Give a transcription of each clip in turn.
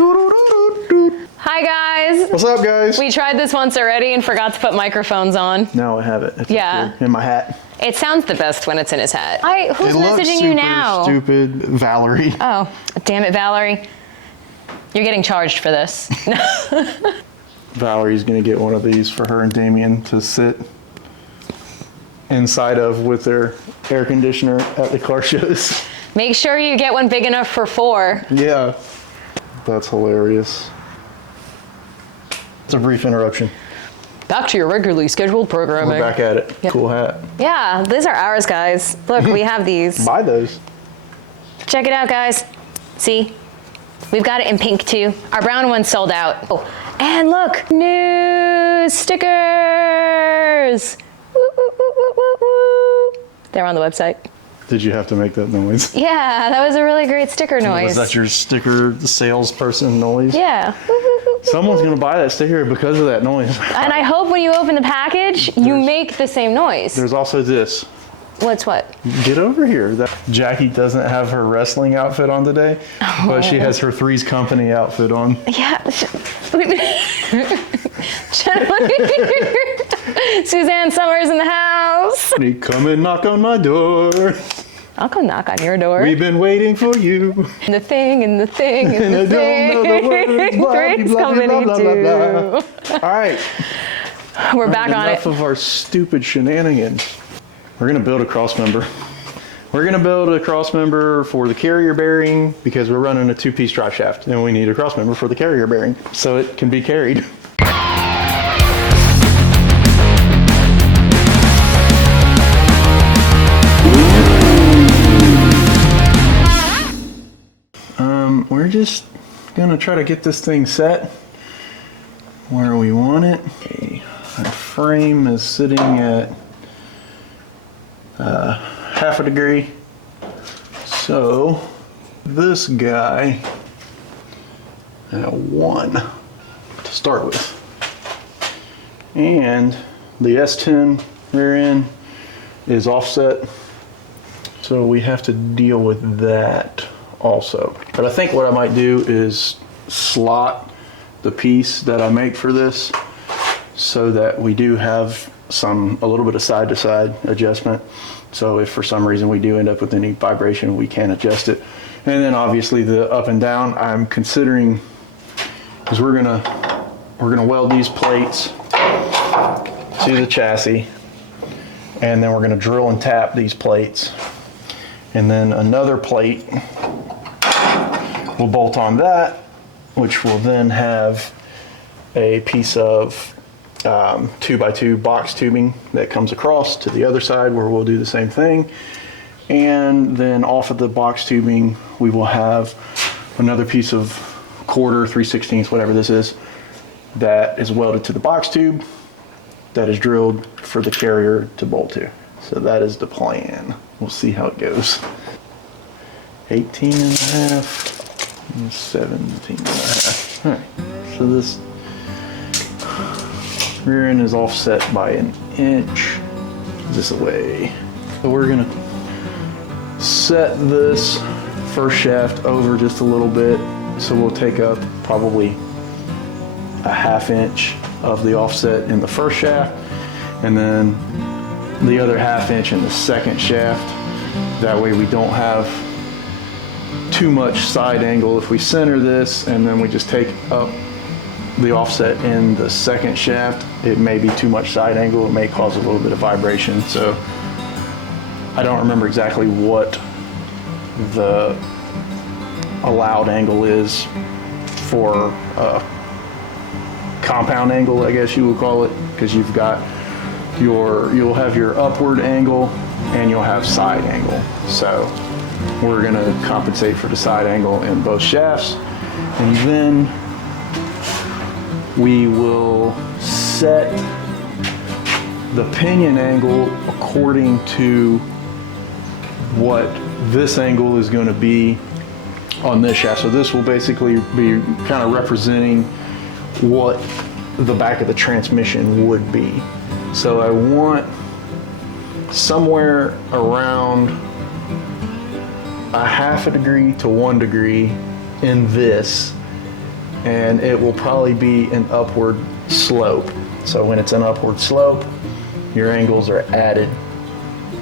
Hi guys. What's up, guys? We tried this once already and forgot to put microphones on. No, I have it. It's Yeah. in my hat. It sounds the best when it's in his hat. Who's It looks messaging you now? Stupid Valerie. Oh, damn it, Valerie. You're getting charged for this. Valerie's gonna get one of these for her and Damien to sit inside of with their air conditioner at the car shows. Make sure you get one big enough for 4. Yeah. That's hilarious. It's a brief interruption. Back to your regularly scheduled programming. We're back at it. Yeah. Cool hat. Yeah, these are ours, guys. Look, we have these. Buy those. Check it out, guys. See? We've got it in pink, too. Our brown one sold out. Oh, and look, new stickers. Woo, woo, woo, woo, woo, woo. They're on the website. Did you have to make that noise? Yeah, that was a really great sticker noise. Was that your sticker salesperson noise? Yeah. Someone's gonna buy that sticker because of that noise. And I hope when you open the package, you make the same noise. There's also this. What's what? Get over here. Jackie doesn't have her wrestling outfit on today, but she has her Three's Company outfit on. Yeah. Suzanne Summers in the house. Come and knock on my door. I'll come knock on your door. We've been waiting for you. And the thing, and the thing, and the thing. I don't know the words. Three's Company too. All right. We're back on it. Enough of our stupid shenanigans. We're gonna build a crossmember. We're gonna build a crossmember for the carrier bearing because we're running a 2-piece drive shaft and we need a crossmember for the carrier bearing so it can be carried. We're just gonna try to get this thing set where we want it. Okay. Our frame is sitting at half a degree. So this guy at 1 to start with. And the S10 rear end is offset. So we have to deal with that also. But I think what I might do is slot the piece that I make for this so that we do have a little bit of side to side adjustment. So if for some reason we do end up with any vibration, we can adjust it. And then obviously the up and down, I'm considering, because we're gonna weld these plates to the chassis, and then we're gonna drill and tap these plates. And then another plate will bolt on that, which will then have a piece of 2x2 box tubing that comes across to the other side where we'll do the same thing. And then off of the box tubing, we will have another piece of 1/4, 3/16, whatever this is, that is welded to the box tube that is drilled for the carrier to bolt to. So that is the plan. We'll see how it goes. 18.5 and 17.5. All right, so this rear end is offset by 1 inch this way. So we're gonna set this first shaft over just a little bit. So we'll take up probably a 1/2 inch of the offset in the first shaft, and then the other 1/2 inch in the second shaft. That way we don't have too much side angle. If we center this and then we just take up the offset in the second shaft, it may be too much side angle. It may cause a little bit of vibration. So I don't remember exactly what the allowed angle is for a compound angle, I guess you would call it, because you've got you'll have your upward angle and you'll have side angle. So we're gonna compensate for the side angle in both shafts, and then we will set the pinion angle according to what this angle is going to be on this shaft. So this will basically be kind of representing what the back of the transmission would be. So I want somewhere around a 1/2 degree to 1 degree in this, and it will probably be an upward slope. So when it's an upward slope, your angles are added,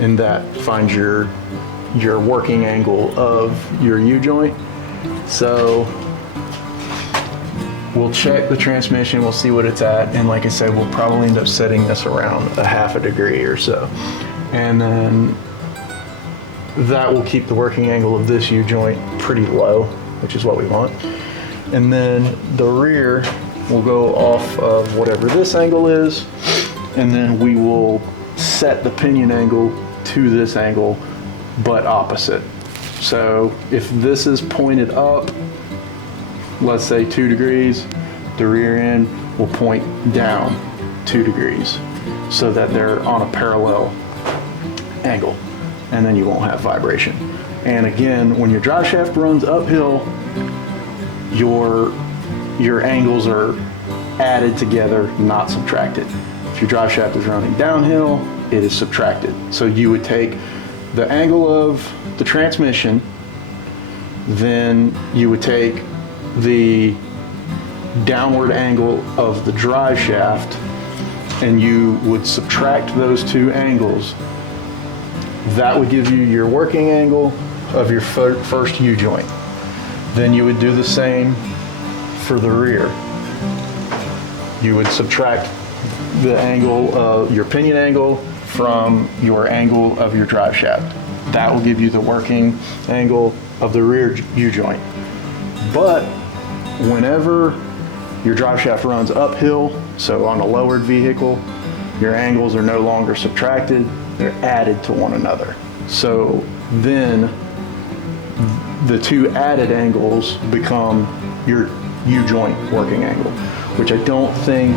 and that finds your working angle of your U-joint. So we'll check the transmission, we'll see what it's at, and like I said, we'll probably end up setting this around a ½ degree or so. And then that will keep the working angle of this U-joint pretty low, which is what we want. And then the rear will go off of whatever this angle is, and then we will set the pinion angle to this angle, but opposite. So if this is pointed up, let's say 2 degrees, the rear end will point down 2 degrees so that they're on a parallel angle, and then you won't have vibration. And again, when your drive shaft runs uphill, your angles are added together, not subtracted. If your drive shaft is running downhill, it is subtracted. So you would take the angle of the transmission, then you would take the downward angle of the drive shaft, and you would subtract those two angles. That would give you your working angle of your first U-joint. Then you would do the same for the rear. You would subtract the angle of your pinion angle from your angle of your drive shaft. That will give you the working angle of the rear U-joint. But whenever your drive shaft runs uphill, so on a lowered vehicle, your angles are no longer subtracted, they're added to one another. So then the two added angles become your U-joint working angle, which I don't think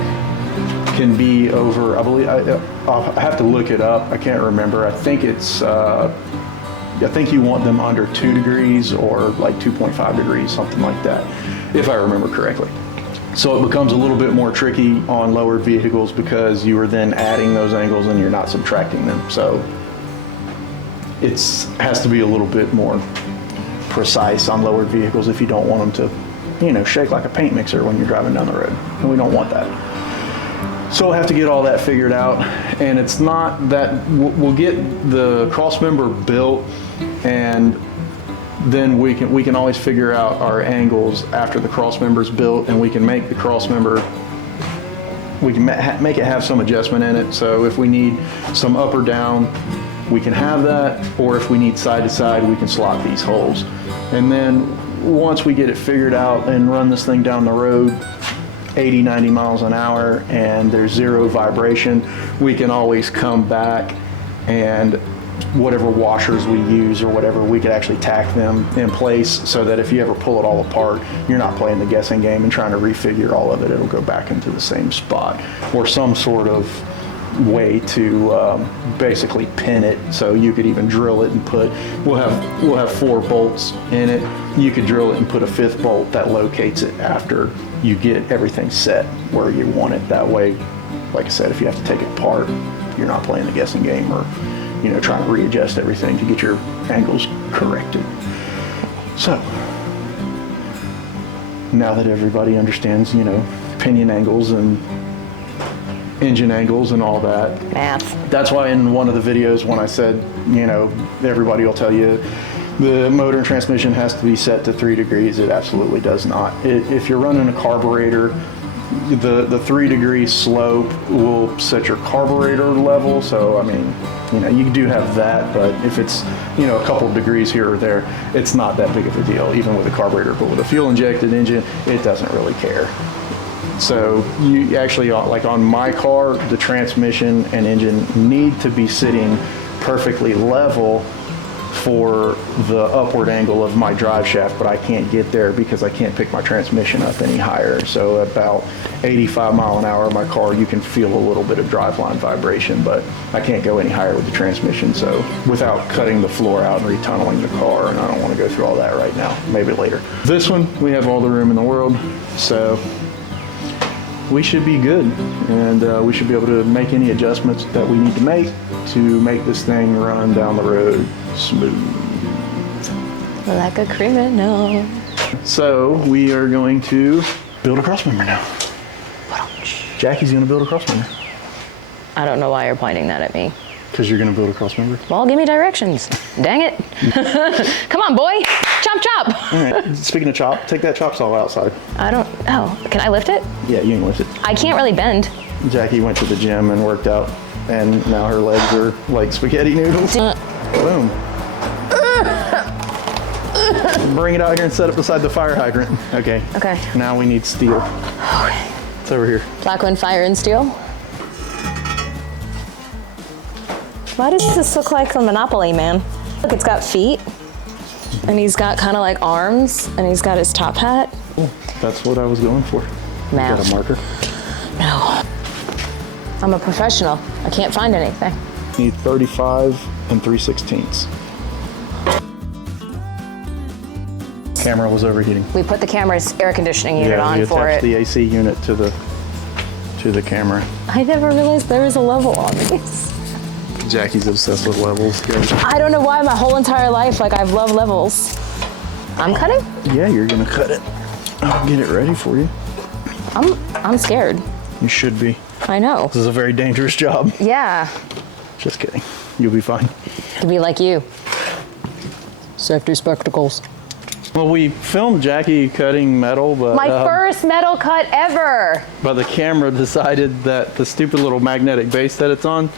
can be over, I believe, I'll have to look it up, I can't remember. I think it's, I think you want them under 2 degrees or like 2.5 degrees, something like that, if I remember correctly. So it becomes a little bit more tricky on lowered vehicles because you are then adding those angles and you're not subtracting them. So it has to be a little bit more precise on lowered vehicles if you don't want them to, you know, shake like a paint mixer when you're driving down the road. And we don't want that. So we'll have to get all that figured out. And it's not that we'll get the Crossmember built, and then we can always figure out our angles after the Crossmember's built, and we can make the Crossmember, we can make it have some adjustment in it. So if we need some up or down, we can have that, or if we need side to side, we can slot these holes. And then once we get it figured out and run this thing down the road 80, 90 miles an hour and there's zero vibration, we can always come back and whatever washers we use or whatever, we could actually tack them in place so that if you ever pull it all apart, you're not playing the guessing game and trying to refigure all of it. It'll go back into the same spot, or some sort of way to basically pin it. So you could even drill it and put, we'll have 4 bolts in it. You could drill it and put a 5th bolt that locates it after you get everything set where you want it. That way, like I said, if you have to take it apart, you're not playing the guessing game or, you know, trying to readjust everything to get your angles corrected. So now that everybody understands, you know, pinion angles and engine angles and all that. Math. That's why in one of the videos when I said, you know, everybody will tell you the motor and transmission has to be set to 3 degrees. It absolutely does not. If you're running a carburetor, the 3 degree slope will set your carburetor level. So, I mean, you know, you do have that, but if it's, you know, a couple of degrees here or there, it's not that big of a deal, even with a carburetor. But with a fuel injected engine, it doesn't really care. So you actually, like on my car, the transmission and engine need to be sitting perfectly level for the upward angle of my drive shaft, but I can't get there because I can't pick my transmission up any higher. So about 85 mile an hour, my car, you can feel a little bit of driveline vibration, but I can't go any higher with the transmission. So without cutting the floor out and retunneling the car, and I don't want to go through all that right now, maybe later. This one, we have all the room in the world, so we should be good, and we should be able to make any adjustments that we need to make this thing run down the road smooth. Like a criminal. So we are going to build a crossmember now. Jackie's gonna build a crossmember. I don't know why you're pointing that at me. Because you're gonna build a crossmember. Well, give me directions. Dang it. Come on, boy. Chop, chop. All right, speaking of chop, take that chop saw outside. Can I lift it? Yeah, you can lift it. I can't really bend. Jackie went to the gym and worked out, and now her legs are like spaghetti noodles. Boom. Bring it out here and set it beside the fire hydrant. Okay. Okay. Now we need steel. Okay. It's over here. Black Wind Fire and Steel. Why does this look like a Monopoly man? Look, it's got feet, and he's got kind of like arms, and he's got his top hat. Cool. That's what I was going for. Math. Got a marker? No. I'm a professional. I can't find anything. Need 35 and 3/16. Camera was overheating. We put the camera's air conditioning unit on for we attached it. the AC unit to the camera. I never realized there was a level on these. Jackie's obsessed with levels. I don't know why my whole entire life, like I've loved levels. I'm cutting? Yeah, you're gonna cut it. I'll get it ready for you. I'm scared. You should be. I know. This is a very dangerous job. Yeah. Just kidding. You'll be fine. Could be like you. Safety spectacles. Well, we filmed Jackie cutting metal, but My first metal cut ever. but the camera decided that the stupid little magnetic base that it's on,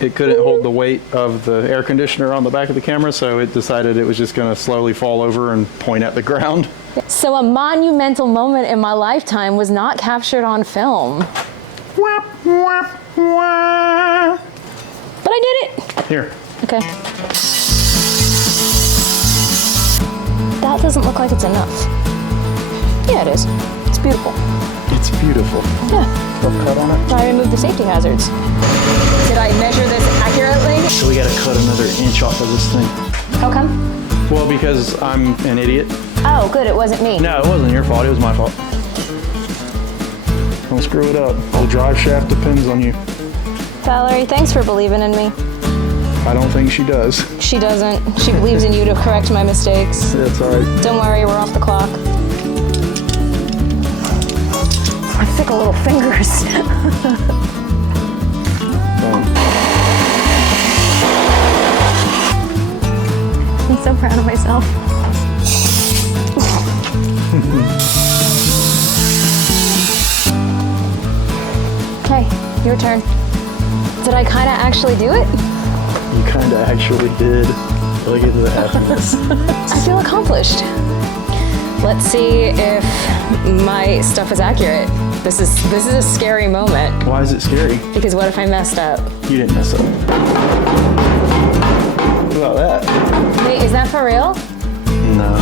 it couldn't hold the weight of the air conditioner on the back of the camera, so it decided it was just going to slowly fall over and point at the ground. So a monumental moment in my lifetime was not captured on film. Wap, wap, wap. But I did it. Here. Okay. That doesn't look like it's enough. Yeah, it is. It's beautiful. It's beautiful. Yeah. Little cut on it. I removed the safety hazards. Did I measure this accurately? So we got to cut another inch off of this thing. How come? Well, because I'm an idiot. Oh, good. It wasn't me. No, it wasn't your fault. It was my fault. Don't screw it up. The drive shaft depends on you. Valerie, thanks for believing in me. I don't think she does. She doesn't. She believes in you to correct my mistakes. That's all right. Don't worry, we're off the clock. I thick little fingers. I'm so proud of myself. Okay, your turn. Did I kind of actually do it? You kind of actually did. Look at the happiness. I feel accomplished. Let's see if my stuff is accurate. This is a scary moment. Why is it scary? Because what if I messed up? You didn't mess up. What about that? Wait, is that for real? No.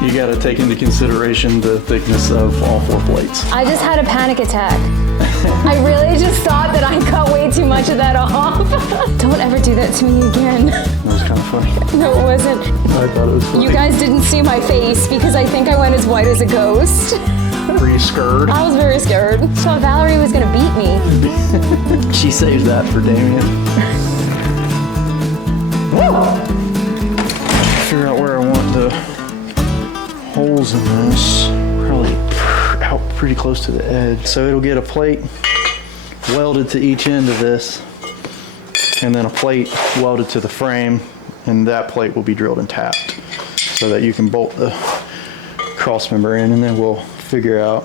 You got to take into consideration the thickness of all 4 plates. I just had a panic attack. I really just thought that I cut way too much of that off. Don't ever do that to me again. That was kind of funny. No, it wasn't. I thought it was funny. You guys didn't see my face because I think I went as white as a ghost. Were you scared? I was very scared. So Valerie was gonna beat me. She saves that for Damien. Figure out where I want the holes in this. Probably out pretty close to the edge. So it'll get a plate welded to each end of this, and then a plate welded to the frame, and that plate will be drilled and tapped so that you can bolt the cross member in, and then we'll figure out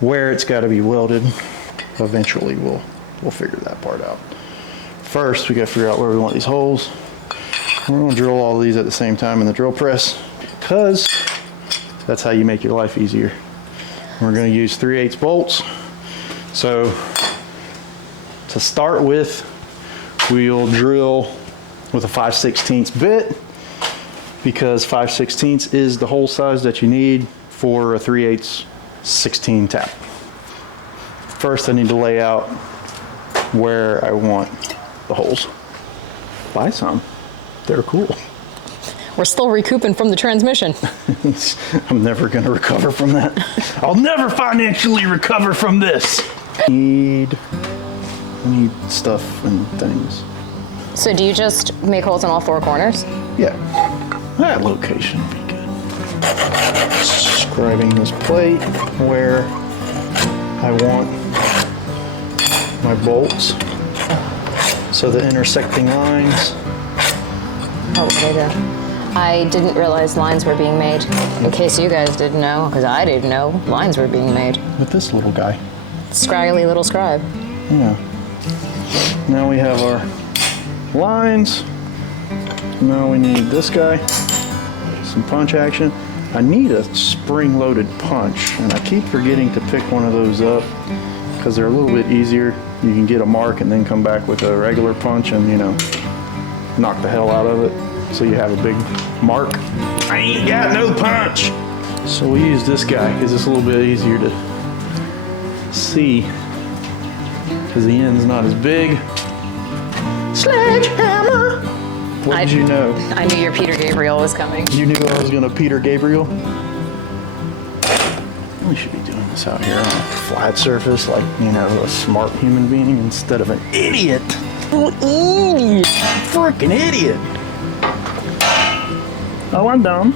where it's got to be welded. Eventually we'll figure that part out. First we got to figure out where we want these holes. We're going to drill all of these at the same time in the drill press, because that's how you make your life easier. We're going to use 3/8 bolts. So to start with, we'll drill with a 5/16 bit, because 5/16 is the hole size that you need for a 3/8 16 tap. First I need to lay out where I want the holes. Buy some. They're cool. We're still recouping from the transmission. I'm never going to recover from that. I'll never financially recover from this. I need stuff and things. So do you just make holes in all 4 corners? Yeah, that location would be good. driving this plate where I want my bolts. So the intersecting lines. Oh, what did I do? I didn't realize lines were being made. In case you guys didn't know, because I didn't know, lines were being made. With this little guy. Scraggly little scribe. Yeah. Now we have our lines. Now we need this guy. Some punch action. I need a spring-loaded punch, and I keep forgetting to pick one of those up because they're a little bit easier. You can get a mark and then come back with a regular punch and, you know, knock the hell out of it. So you have a big mark. I ain't got no punch. So we use this guy because it's a little bit easier to see because the end's not as big. Sledgehammer. What did you know? I knew your Peter Gabriel was coming. You knew I was gonna Peter Gabriel? We should be doing this out here on a flat surface like, you know, a smart human being instead of an idiot. Idiot. Freaking idiot. Oh, I'm dumb.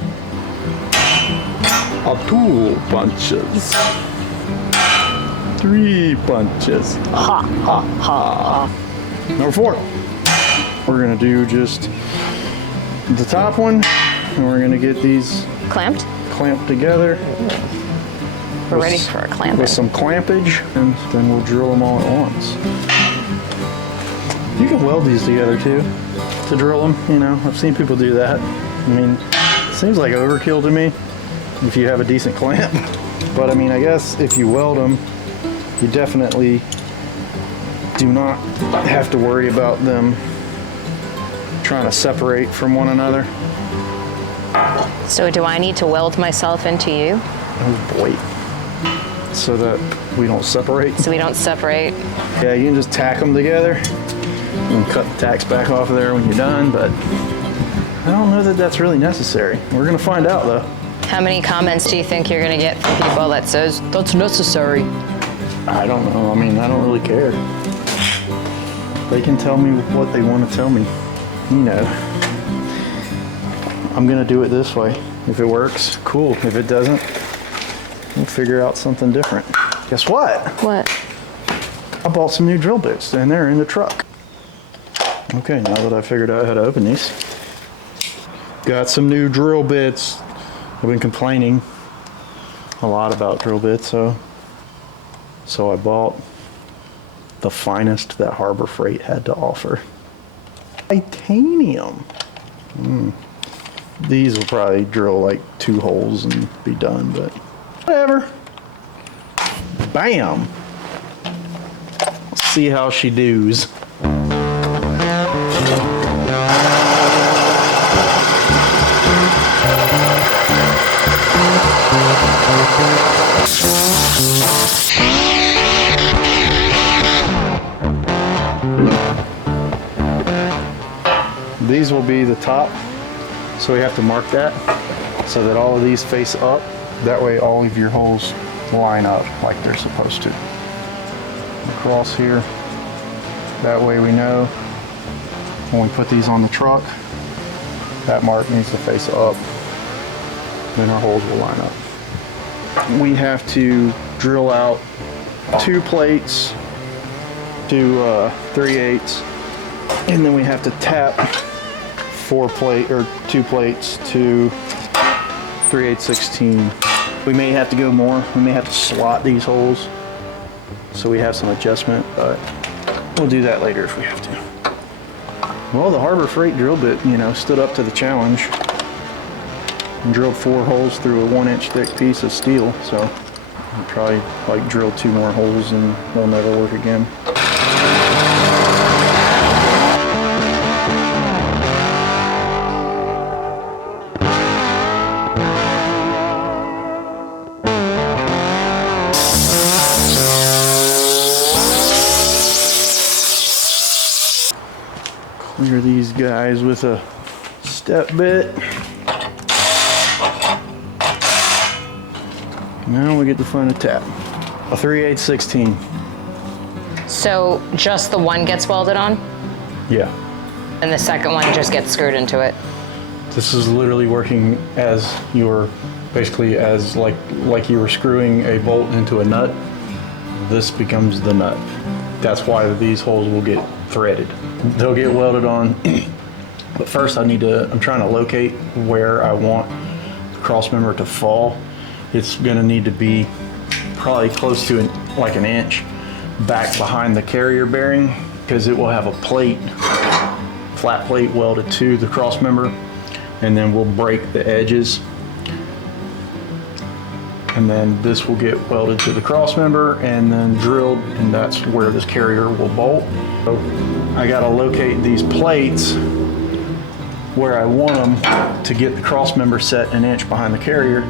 A 2 punches. 3 punches. Ha, ha, ha. Number 4. We're gonna do just the top one, and we're gonna get these Clamped? clamped together. We're ready for a clamp. With some clampage, and then we'll drill them all at once. You can weld these together too, to drill them, you know. I've seen people do that. I mean, it seems like overkill to me if you have a decent clamp. But I mean, I guess if you weld them, you definitely do not have to worry about them trying to separate from one another. So do I need to weld myself into you? Oh boy. So that we don't separate. So we don't separate? Yeah, you can just tack them together and cut the tacks back off of there when you're done, but I don't know that that's really necessary. We're gonna find out though. How many comments do you think you're gonna get from people that says, that's necessary? I don't know. I mean, I don't really care. They can tell me what they want to tell me. You know, I'm gonna do it this way. If it works, cool. If it doesn't, we'll figure out something different. Guess what? What? I bought some new drill bits and they're in the truck. Okay, now that I figured out how to open these. Got some new drill bits. I've been complaining a lot about drill bits, so I bought the finest that Harbor Freight had to offer. Titanium. These will probably drill like 2 holes and be done, but whatever. Bam. Let's see how she does. These will be the top, so we have to mark that so that all of these face up. That way all of your holes line up like they're supposed to. Across here, that way we know when we put these on the truck, that mark needs to face up, then our holes will line up. We have to drill out 2 plates to 3/8, and then we have to tap 2 plates to 3/8/16. We may have to go more. We may have to slot these holes so we have some adjustment, but we'll do that later if we have to. Well, the Harbor Freight drill bit, you know, stood up to the challenge and drilled 4 holes through a 1-inch thick piece of steel, so I'll probably like drill 2 more holes and they'll never work again. Clear these guys with a step bit. Now we get to find a tap. A 3/8/16. So just the one gets welded on, Yeah. and the second one just gets screwed into it? This is literally working as your Basically, as like you were screwing a bolt into a nut, this becomes the nut. That's why these holes will get threaded. They'll get welded on, but first I'm trying to locate where I want the cross member to fall. It's gonna need to be probably close to like an inch back behind the carrier bearing, because it will have a plate, flat plate welded to the cross member, and then we'll break the edges. And then this will get welded to the cross member and then drilled, and that's where this carrier will bolt. So I gotta locate these plates where I want them to get the cross member set an inch behind the carrier.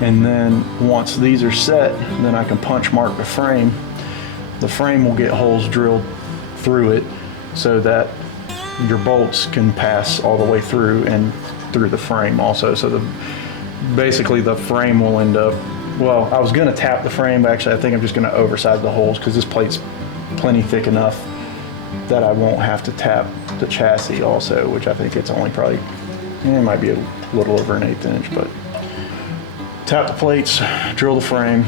And then once these are set, then I can punch mark the frame. The frame will get holes drilled through it so that your bolts can pass all the way through and through the frame also. So basically the frame will end up, well, I was gonna tap the frame, but actually I think I'm just gonna oversize the holes because this plate's plenty thick enough that I won't have to tap the chassis also, which I think it's only probably, it might be a little over an 1/8 inch, but tap the plates, drill the frame,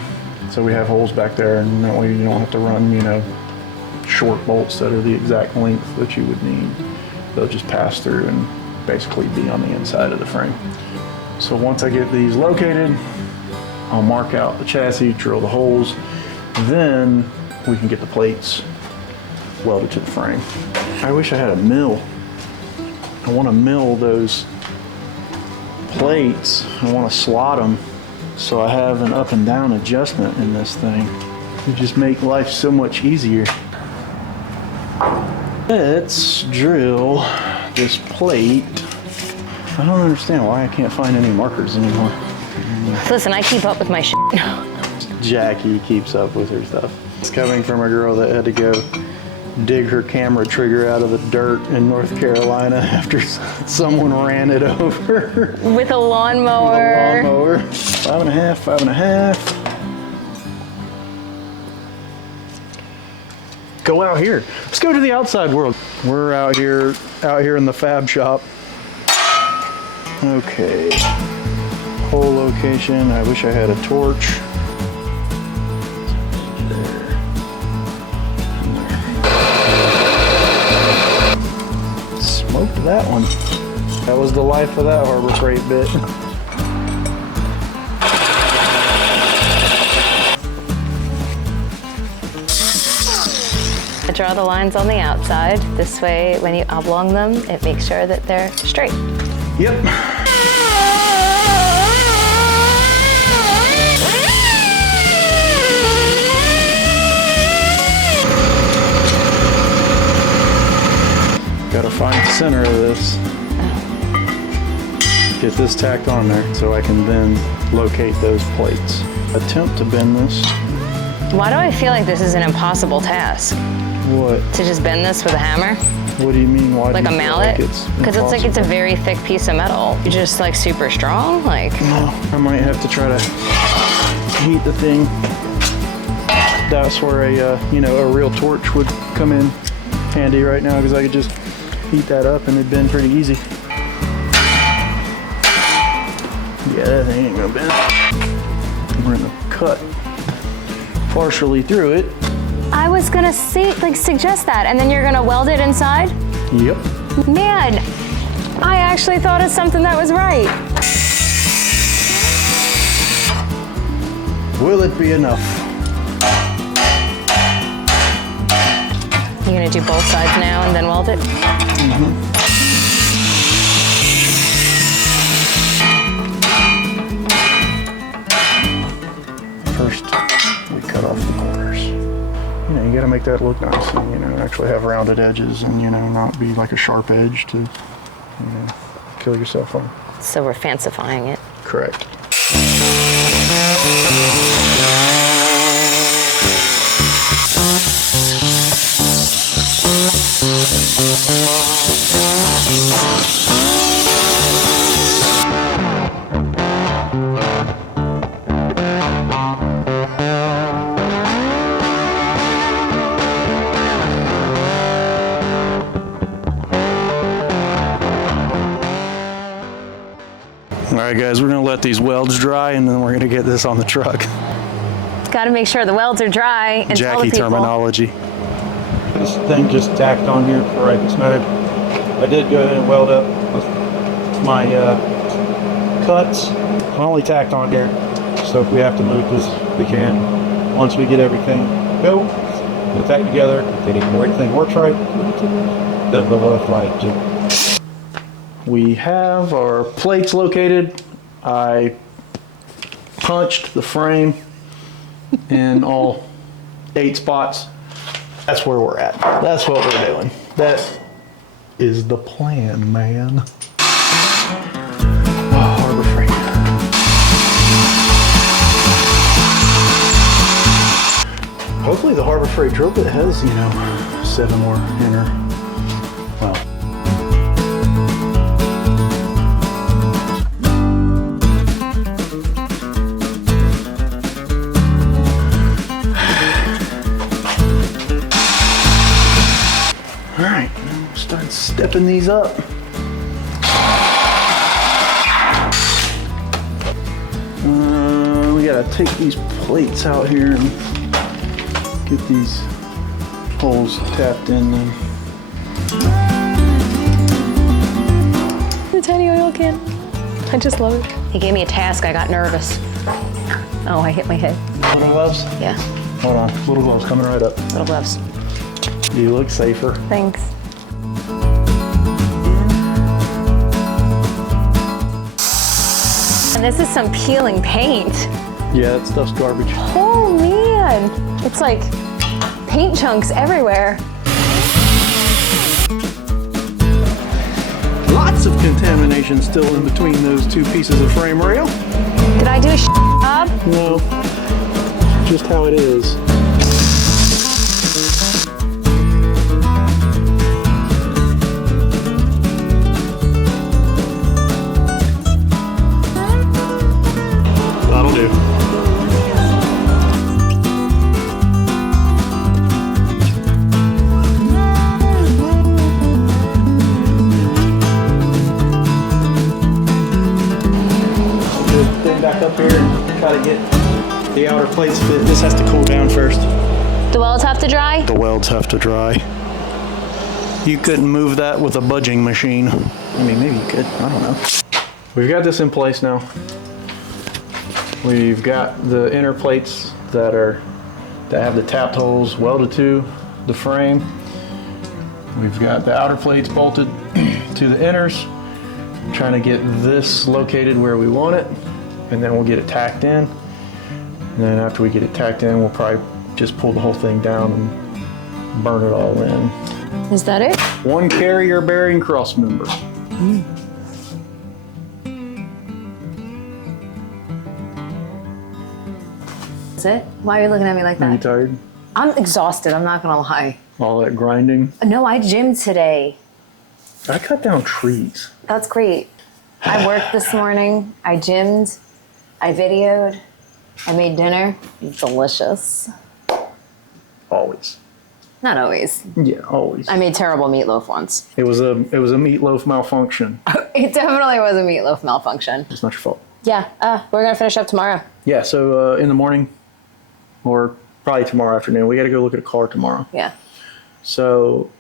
so we have holes back there, and that way you don't have to run, you know, short bolts that are the exact length that you would need. They'll just pass through and basically be on the inside of the frame. So once I get these located, I'll mark out the chassis, drill the holes, then we can get the plates welded to the frame. I wish I had a mill. I want to mill those plates. I want to slot them so I have an up and down adjustment in this thing. It just make life so much easier. Let's drill this plate. I don't understand why I can't find any markers anymore. Listen, I keep up with my shit. Jackie keeps up with her stuff. It's coming from a girl that had to go dig her camera trigger out of the dirt in North Carolina after someone ran it over. With a lawnmower. With a lawnmower. 5.5, 5.5. Go out here. Let's go to the outside world. We're out here in the fab shop. Okay. Hole location. I wish I had a torch. Smoked that one. That was the life of that Harbor Freight bit. I draw the lines on the outside. This way, when you oblong them, it makes sure that they're straight. Yep. Gotta find the center of this. Get this tacked on there so I can then locate those plates. Attempt to bend this. Why do I feel like this is an impossible task? What? To just bend this with a hammer? What do you mean? Why? Like do a you feel mallet? Because Because it's a very thick piece of metal. You're just like super strong? Like. No, I might have to try to heat the thing. That's where a real torch would come in handy right now, because I could just heat that up and it'd bend pretty easy. Yeah, that thing ain't gonna bend. We're gonna cut partially through it. I was gonna suggest that, and then you're gonna weld it inside? Yep. Man, I actually thought of something that was right. Will it be enough? You're gonna do both sides now and then weld it? Mm-hmm. First, we cut off the corners. You know, you gotta make that look nice and, actually have rounded edges and, not be like a sharp edge to, kill yourself on. So we're fancifying it. Correct. All right, guys, we're gonna let these welds dry, and then we're gonna get this on the truck. Got to make sure the welds are dry and tell the Jackie people. terminology. This thing just tacked on here before I started. I did go ahead and weld up my cuts. I only tacked on here, so if we have to move this, we can. Once we get everything built, put that together, if everything works right, then we'll fly it too. We have our plates located. I punched the frame in all 8 spots. That's where we're at. That's what we're doing. That is the plan, man. Oh, Harbor Freight. Hopefully the Harbor Freight drill bit has, 7 more inner. Well. All right, start stepping these up. We gotta take these plates out here and get these holes tapped in them. The tiny oil can. I just love it. He gave me a task. I got nervous. Oh, I hit my head. Little gloves? Yeah, Hold on, little gloves coming right up. little gloves. You look safer. Thanks. And this is some peeling paint. Yeah, that stuff's garbage. Oh man, it's like paint chunks everywhere. Lots of contamination still in between those 2 pieces of frame rail. Did I do a job? No, just how it is. That'll do. Then back up here and try to get the outer plates fit. This has to cool down first. The welds have to dry? The welds have to dry. You couldn't move that with a budging machine. I mean, maybe you could, I don't know. We've got this in place now. We've got the inner plates that have the tapped holes welded to the frame. We've got the outer plates bolted to the inners. Trying to get this located where we want it, and then we'll get it tacked in. And then after we get it tacked in, we'll probably just pull the whole thing down and burn it all in. Is that it? 1 carrier bearing crossmember. Is it? Why are you looking at me like Are you that? tired? I'm exhausted, I'm not gonna lie. All that grinding. No, I gymmed today. I cut down trees. That's great. I worked this morning, I gymmed, I videoed, I made dinner. Delicious. Always. Not always. Yeah, always. I made terrible meatloaf once. It was a meatloaf malfunction. It definitely was a meatloaf malfunction. It's not your fault. Yeah, we're gonna finish up tomorrow. Yeah, so in the morning, or probably tomorrow afternoon, we got to go look at a car tomorrow. Yeah. So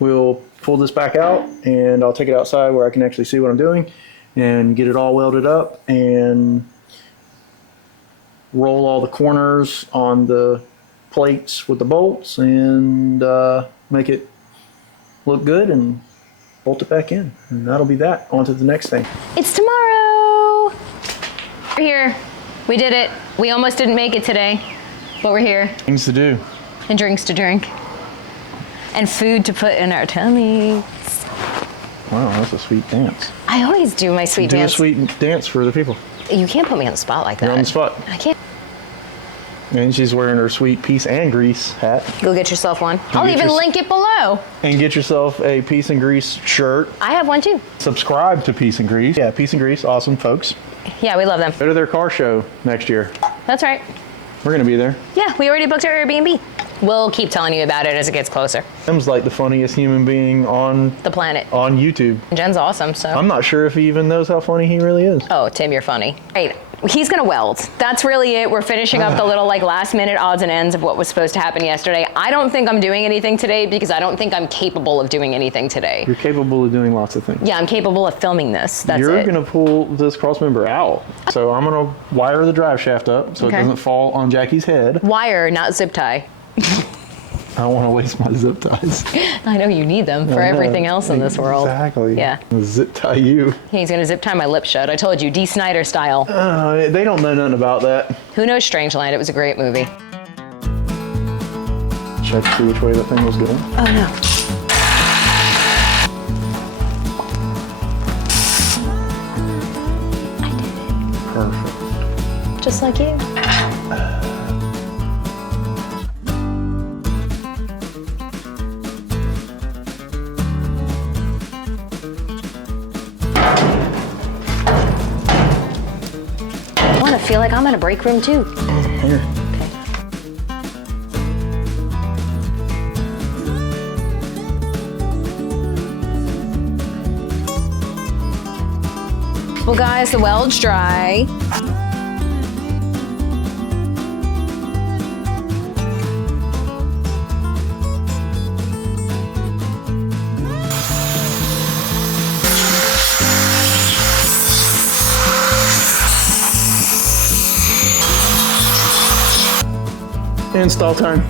we'll pull this back out, and I'll take it outside where I can actually see what I'm doing and get it all welded up and roll all the corners on the plates with the bolts and make it look good and bolt it back in. And that'll be that. On to the next thing. It's tomorrow. We're here. We did it. We almost didn't make it today, but we're here. Things to do. And drinks to drink. And food to put in our tummies. Wow, that's a sweet dance. I always do my sweet dance. Do a sweet dance for the people. You can't put me on the spot like that. You're on the spot. I can't. And she's wearing her sweet Peace and Grease hat. Go get yourself one. I'll get even your- link it below. And get yourself a Peace and Grease shirt. I have one too. Subscribe to Peace and Grease. Yeah, Peace and Grease, awesome folks. Yeah, we love them. Go to their car show next year. That's right. We're gonna be there. Yeah, we already booked our Airbnb. We'll keep telling you about it as it gets closer. Tim's like the funniest human being on The planet. YouTube. Jen's awesome, so. I'm not sure if he even knows how funny he really is. Oh, Tim, you're funny. Right. He's gonna weld. That's really it. We're finishing up the little like last minute odds and ends of what was supposed to happen yesterday. I don't think I'm doing anything today because I don't think I'm capable of doing anything today. You're capable of doing lots of things. Yeah, I'm capable of filming this. That's You're it. gonna pull this cross member out. So I'm gonna wire the drive shaft up so Okay. it doesn't fall on Jackie's head. Wire, not zip tie. I don't want to waste my zip ties. I know you need them for everything else in this world. Exactly. Yeah. Zip tie you. He's gonna zip tie my lips shut. I told you, D. Snyder style. They don't know nothing about that. Who knows Strangeland? It was a great movie. Check to see which way that thing was going. Oh no. Perfect. Just like you. I want to feel like I'm in a break room too. Here. Okay. Well, guys, the weld's dry. Install time.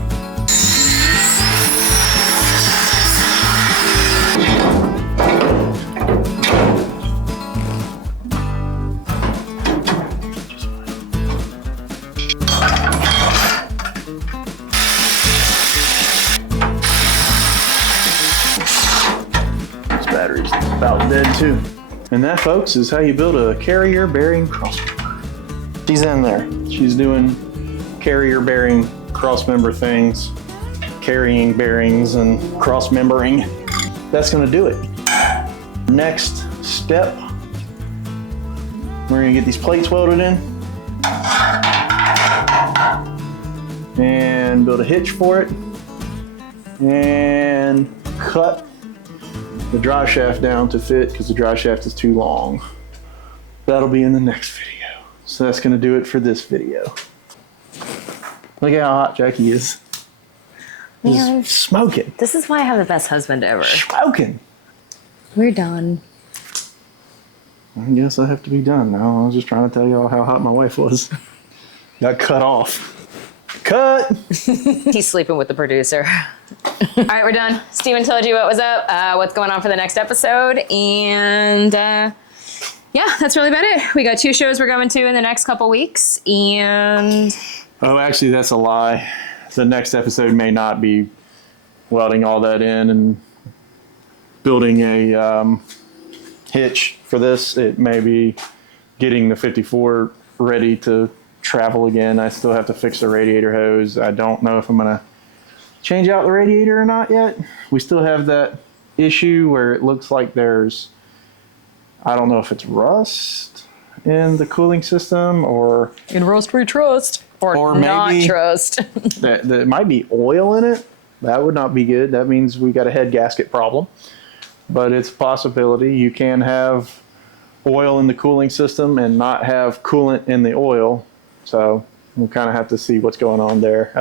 This battery's about dead too. And that, folks, is how you build a carrier bearing crossmember. She's in there. She's doing carrier bearing cross member things, carrying bearings and cross membering. That's gonna do it. Next step, we're gonna get these plates welded in and build a hitch for it and cut the drive shaft down to fit because the drive shaft is too long. That'll be in the next video. So that's gonna do it for this video. Look at how hot Jackie is. Man. Just smoking. This is why I have the best husband ever. Smoking. We're done. I guess I have to be done now. I was just trying to tell y'all how hot my wife was. Got cut off. Cut! He's sleeping with the producer. All right, we're done. Steven told you what was up, what's going on for the next episode, and yeah, that's really about it. We got 2 shows we're going to in the next couple weeks, and... Oh, actually, that's a lie. The next episode may not be welding all that in and building a hitch for this. It may be getting the 54 ready to travel again. I still have to fix the radiator hose. I don't know if I'm going to change out the radiator or not yet. We still have that issue where it looks like there's, I don't know if it's rust in the cooling system or... In rust we trust. Or not maybe trust. that might be oil in it. That would not be good. That means we got a head gasket problem. But it's a possibility. You can have oil in the cooling system and not have coolant in the oil. So we'll kind of have to see what's going on there.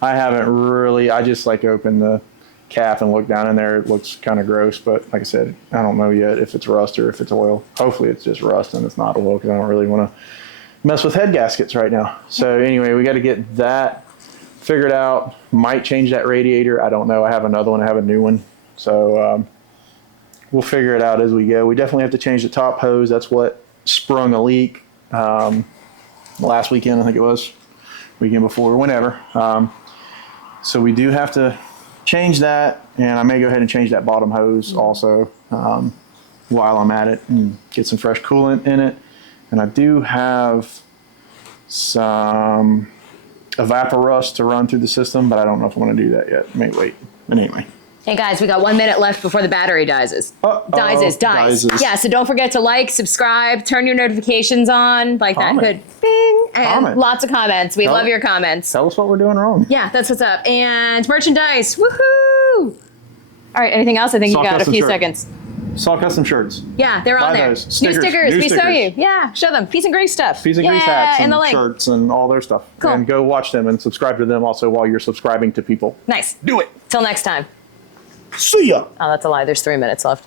I haven't really, I just like opened the cap and look down in there. It looks kind of gross, but like I said, I don't know yet if it's rust or if it's oil. Hopefully it's just rust and it's not oil because I don't really want to mess with head gaskets right now. So anyway, we got to get that figured out. Might change that radiator. I don't know. I have another one. I have a new one. So we'll figure it out as we go. We definitely have to change the top hose. That's what sprung a leak last weekend, I think it was. Weekend before, whenever. So we do have to change that, and I may go ahead and change that bottom hose also while I'm at it and get some fresh coolant in it. And I do have some evaporust to run through the system, but I don't know if I want to do that yet. May wait. But anyway. Hey guys, we got 1 minute left before the battery dies. Dies. Yeah, so don't forget to like, subscribe, turn your notifications on, like that. Comment. Good. Bing. and comment. lots of comments. We Tell- love your comments. Tell us what we're doing wrong. Yeah, that's what's up. And merchandise. Woohoo! All right, anything else? I think Saw you got a custom few shirt. seconds. Saw custom shirts. Yeah, they're on Buy there. those. New Stickers. stickers. New We saw stickers. you. Yeah, show them. Peace and Grease stuff. Peas and yeah, grease hats and and the link. shirts and all their stuff. Cool. And go watch them and subscribe to them also while you're subscribing to people. Nice. Do it. Till next time. See ya. Oh, that's a lie. There's 3 minutes left.